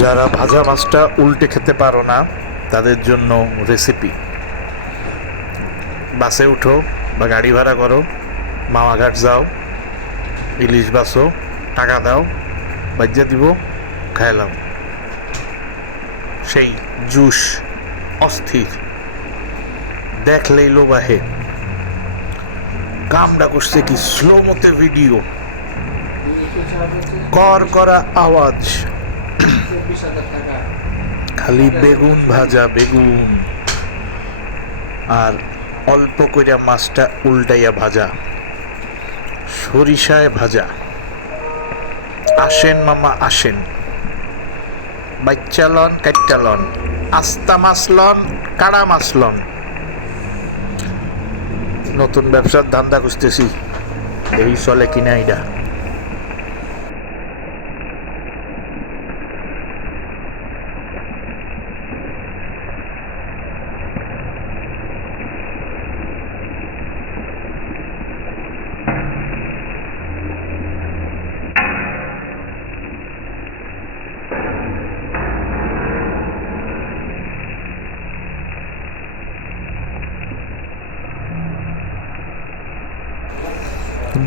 যারা ভাজা মাছটা উল্টে খেতে পারো না তাদের জন্য রেসিপি। বাসে উঠো বা গাড়ি ভাড়া করো, মামাঘাট যাও, ইলিশ বাসো, টাকা দাও, বাজ্যা দিব, খাইলাম। সেই জুস অস্থির, দেখলেই লোবাহে। কামটা করছে কি স্লো মতে ভিডিও, কর করা আওয়াজ, খালি বেগুন ভাজা বেগুন, আর অল্প কইরা মাছটা উল্টাইয়া ভাজা, সরিষায় ভাজা। আসেন মামা আসেন, বাচ্চা লন কাচ্চা লন, আস্তা মাছ লন কাড়া মাছ লন। নতুন ব্যবসার ধান্দা খুঁজতেছি, এই চলে কিনা এটা।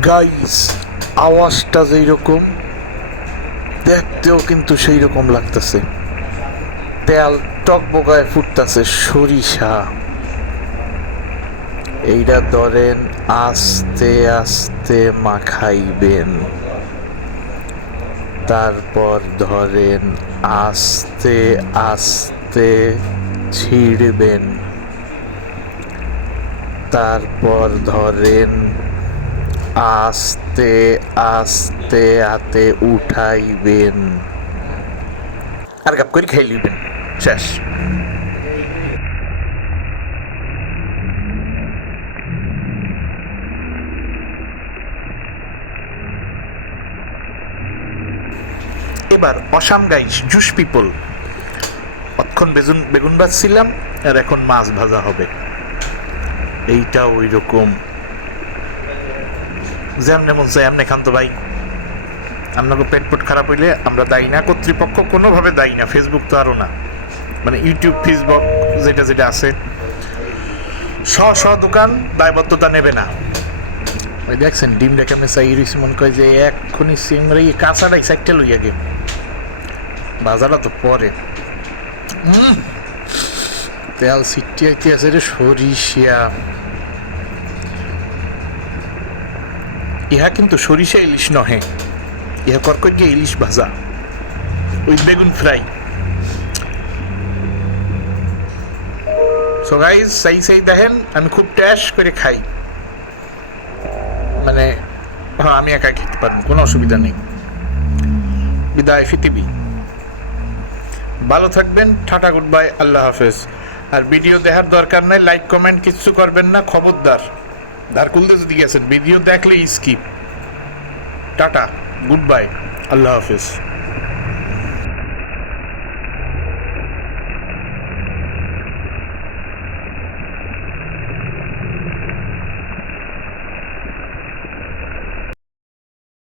গাইস, আওয়াজটা যেই রকম, দেখতেও কিন্তু সেই রকম লাগতেছে। তেল টকবগায় ফুটতেছে, সরিষা। এইটা ধরেন আস্তে আস্তে মাখাইবেন, তারপর ধরেন আস্তে আস্তে ছিঁড়বেন, তারপর ধরেন আস্তে আস্তে হাতে উঠাইবেন, আর গাপ করে খেয়ে নিবেন, শেষ। এবার অসাম গাইস, জুস পিপল, অতক্ষণ বেগুন ভাজছিলাম আর এখন মাছ ভাজা হবে। এইটা ওই রকম, যেমনে মন চাই এমনি খান তো ভাই। আপনাকে পেট পুট খারাপ হইলে আমরা দায়ী না, কর্তৃপক্ষ কোনোভাবে দায়ী না, ফেসবুক তো আরও না, মানে ইউটিউব ফেসবুক যেটা যেটা আছে স্ব দোকান দায়বদ্ধতা নেবে না। ওই দেখছেন ডিমটা কেমন চাই রয়েছে, মনে করে যে এক্ষুনি সিমরে কাঁচাটাই সাইডটা লইয়া গে, বাজারটা তো পরে। তেল সিটিয়াইতে আছে রে, সরিষা। ইহা কিন্তু সরিষা ইলিশ নহে, ইহা কর্কট গিয়ে ইলিশ ভাজা উইথ বেগুন ফ্রাই। সো গাইজ, সেই দেখেন আমি খুব ট্যাশ করে খাই, মানে হ্যাঁ আমি একা খেতে পারবো, কোনো অসুবিধা নেই। বিদায় ফিতিবি, ভালো থাকবেন, টাটা গুড বাই, আল্লাহ হাফেজ। আর ভিডিও দেখার দরকার নাই, লাইক কমেন্ট কিচ্ছু করবেন না, খবরদার। ধারকুলতে যদি গেছেন ভিডিও দেখলে স্কিপ। টাটা গুড বাই, আল্লাহ হাফেজ।